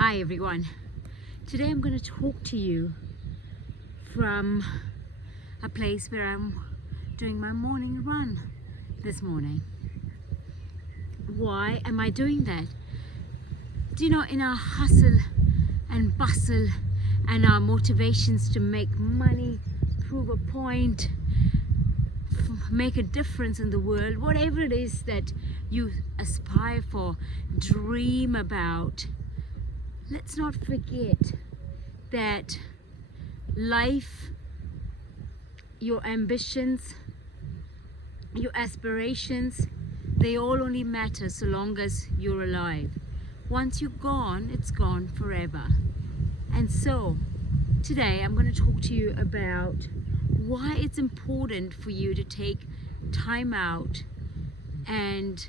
Hi everyone. Today I'm going to talk to you from a place where I'm doing my morning run this morning. Why am I doing that? Do you know, in our hustle and bustle and our motivations to make money, prove a point, make a difference in the world, whatever it is that you aspire for, dream about, let's not forget that life, your ambitions, your aspirations, they all only matter so long as you're alive. Once you're gone, it's gone forever. And so today I'm going to talk to you about why it's important for you to take time out and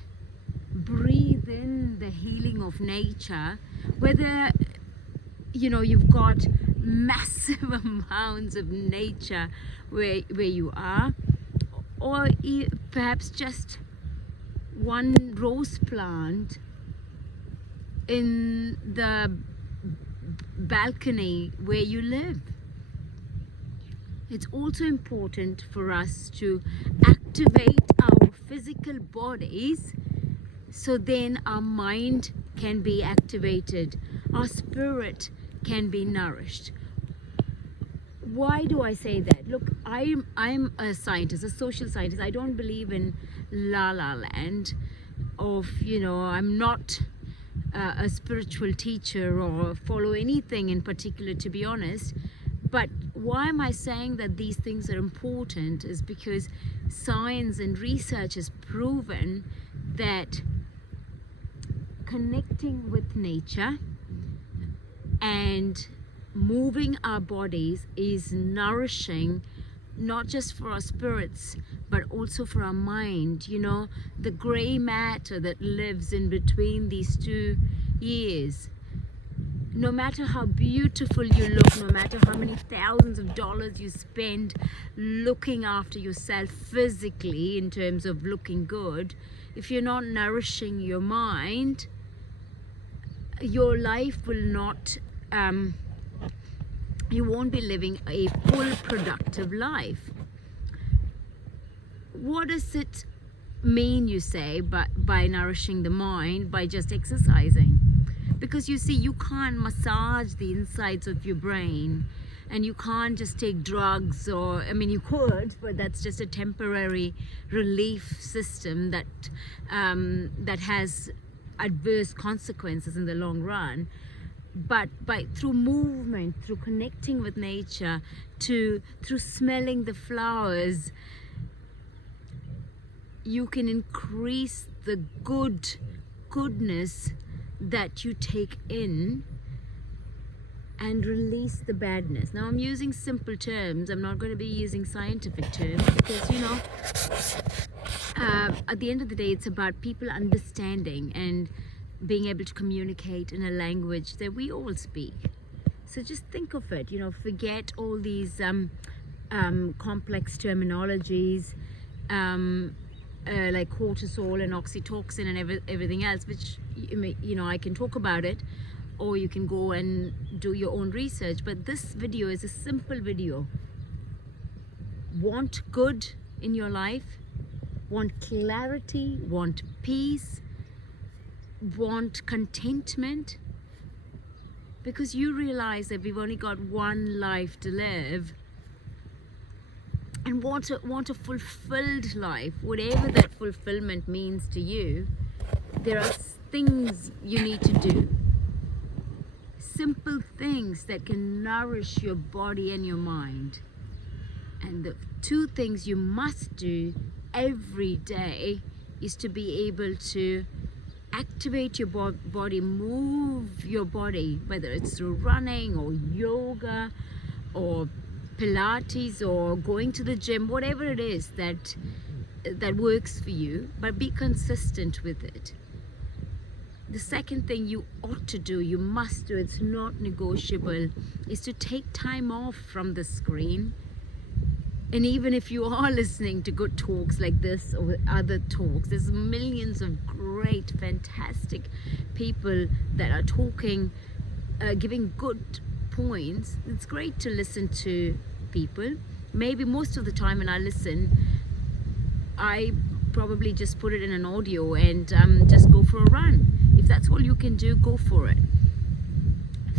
breathe in the healing of nature, whether you've got massive amounts of nature where you are, or perhaps just one rose plant in the balcony where you live. It's also important for us to activate our physical bodies, so then our mind can be activated, our spirit can be nourished. Why do I say that? Look, I'm a scientist, a social scientist. I don't believe in la la land of, I'm not a spiritual teacher or follow anything in particular, to be honest. But why am I saying that these things are important is because science and research has proven that connecting with nature and moving our bodies is nourishing, not just for our spirits but also for our mind. The gray matter that lives in between these two ears, no matter how beautiful you look, no matter how many thousands of dollars you spend looking after yourself physically in terms of looking good, if you're not nourishing your mind, your life will not, you won't be living a full productive life. What does it mean, you say, by nourishing the mind, by just exercising? Because you see, you can't massage the insides of your brain, and you can't just take drugs, or you could, but that's just a temporary relief system that has adverse consequences in the long run. But through movement, through connecting with nature, through smelling the flowers, you can increase the goodness that you take in and release the badness. Now I'm using simple terms, I'm not going to be using scientific terms, because at the end of the day, it's about people understanding and being able to communicate in a language that we all speak. So just think of it, forget all these complex terminologies like cortisol and oxytocin and everything else, which I can talk about it, or you can go and do your own research. But this video is a simple video. Want good in your life? Want clarity? Want peace? Want contentment? Because you realize that we've only got one life to live, and want a fulfilled life, whatever that fulfillment means to you. There are things you need to do, simple things that can nourish your body and your mind. And the two things you must do every day is to be able to activate your body, move your body, whether it's through running or yoga or Pilates or going to the gym, whatever it is that works for you, but be consistent with it. The second thing you ought to do, you must do, it's not negotiable, is to take time off from the screen. And even if you are listening to good talks like this or other talks, there's millions of great, fantastic people that are talking giving good points, it's great to listen to people. Maybe most of the time when I listen, I probably just put it in an audio and just go for a run. If that's all you can do, go for it.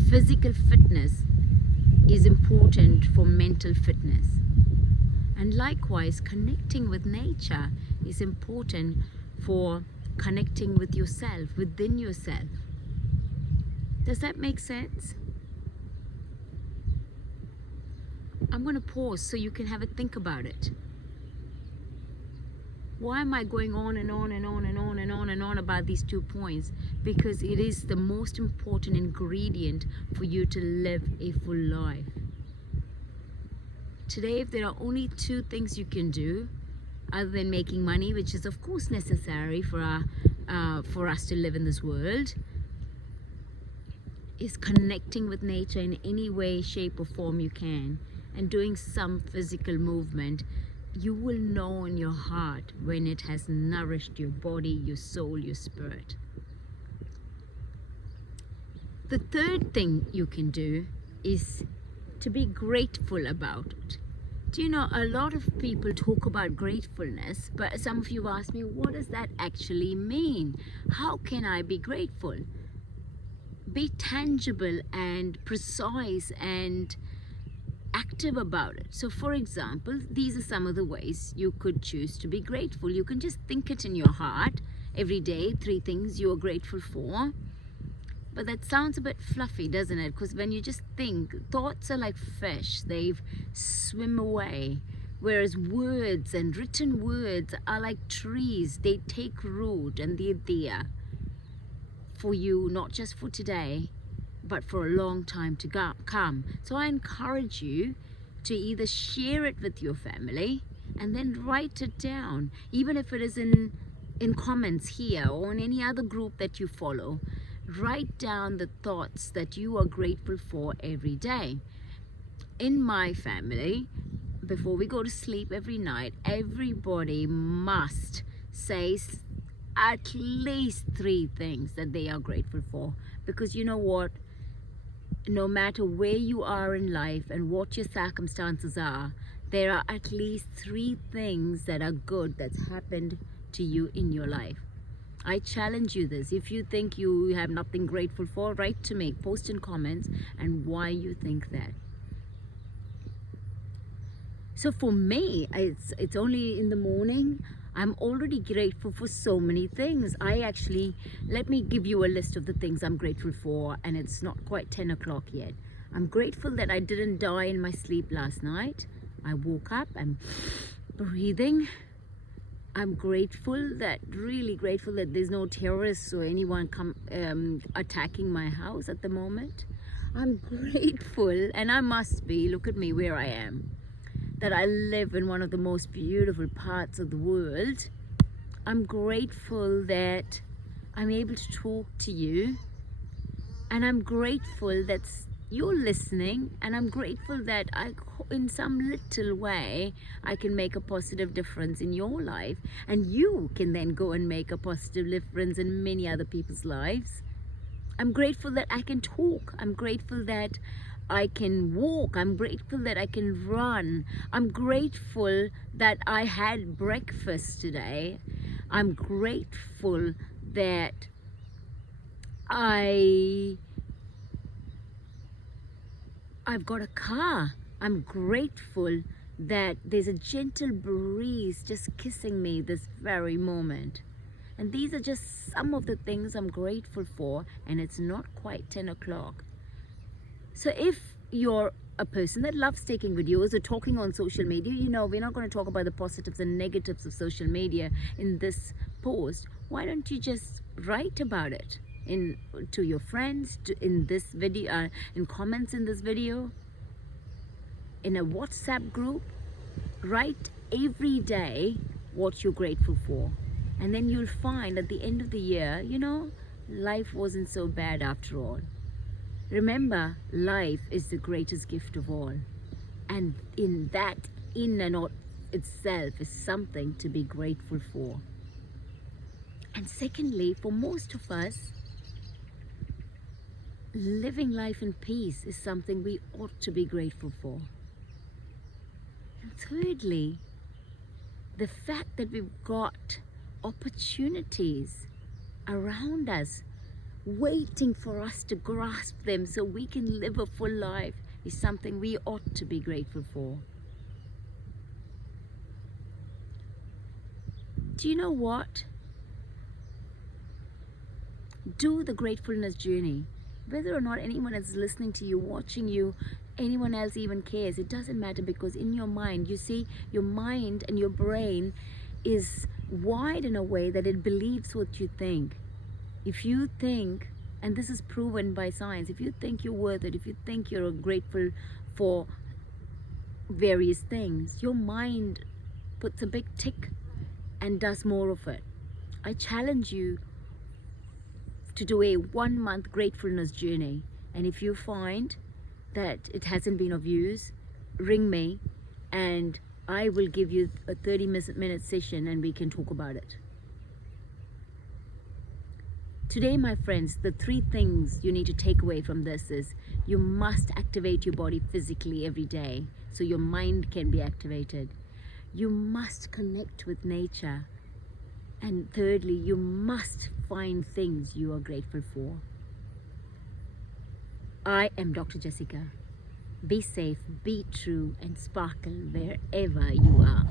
Physical fitness is important for mental fitness. And likewise, connecting with nature is important for connecting with yourself, within yourself. Does that make sense? I'm going to pause so you can have a think about it. Why am I going on and on and on and on and on and on about these 2 points? Because it is the most important ingredient for you to live a full life. Today, if there are only 2 things you can do, other than making money, which is of course necessary for us to live in this world, is connecting with nature in any way, shape or form you can, and doing some physical movement. You will know in your heart when it has nourished your body, your soul, your spirit. The third thing you can do is to be grateful about it. Do you know, a lot of people talk about gratefulness, but some of you ask me, what does that actually mean? How can I be grateful? Be tangible and precise and active about it. So for example, these are some of the ways you could choose to be grateful. You can just think it in your heart every day, 3 things you are grateful for. But that sounds a bit fluffy, doesn't it? Because when you just think, thoughts are like fish, they swim away. Whereas words and written words are like trees, they take root and they're there for you, not just for today, but for a long time to come. So I encourage you to either share it with your family and then write it down, even if it is in comments here or in any other group that you follow. Write down the thoughts that you are grateful for every day. In my family, before we go to sleep every night, everybody must say at least 3 things that they are grateful for. Because you know what? No matter where you are in life and what your circumstances are, there are at least 3 things that are good that's happened to you in your life. I challenge you this. If you think you have nothing grateful for, write to me, post in comments and why you think that. So for me, it's only in the morning. I'm already grateful for so many things. Let me give you a list of the things I'm grateful for, and it's not quite 10 o'clock yet. I'm grateful that I didn't die in my sleep last night. I woke up, I'm breathing. I'm really grateful that there's no terrorists or anyone attacking my house at the moment. I'm grateful, and I must be, look at me where I am, that I live in one of the most beautiful parts of the world. I'm grateful that I'm able to talk to you, and I'm grateful that you're listening, and I'm grateful that in some little way I can make a positive difference in your life, and you can then go and make a positive difference in many other people's lives. I'm grateful that I can talk. I'm grateful that I can walk. I'm grateful that I can run. I'm grateful that I had breakfast today. I'm grateful that I've got a car. I'm grateful that there's a gentle breeze just kissing me this very moment. And these are just some of the things I'm grateful for, and it's not quite 10 o'clock. So if you're a person that loves taking videos or talking on social media, you know, we're not going to talk about the positives and negatives of social media in this post. Why don't you just write about it to your friends, in this video, in comments in this video, in a WhatsApp group? Write every day what you're grateful for, and then you'll find at the end of the year, you know, life wasn't so bad after all. Remember, life is the greatest gift of all, and in and of itself is something to be grateful for. And secondly, for most of us, living life in peace is something we ought to be grateful for. And thirdly, the fact that we've got opportunities around us waiting for us to grasp them so we can live a full life is something we ought to be grateful for. Do you know what? Do the gratefulness journey. Whether or not anyone is listening to you, watching you, anyone else even cares, it doesn't matter, because in your mind, you see, your mind and your brain is wired in a way that it believes what you think. If you think, and this is proven by science, if you think you're worth it, if you think you're grateful for various things, your mind puts a big tick and does more of it. I challenge you to do a 1 month gratefulness journey, and if you find that it hasn't been of use, ring me and I will give you a 30-minute session and we can talk about it. Today, my friends, the 3 things you need to take away from this is you must activate your body physically every day so your mind can be activated. You must connect with nature. And thirdly, you must find things you are grateful for. I am Dr. Jessica. Be safe, be true, and sparkle wherever you are.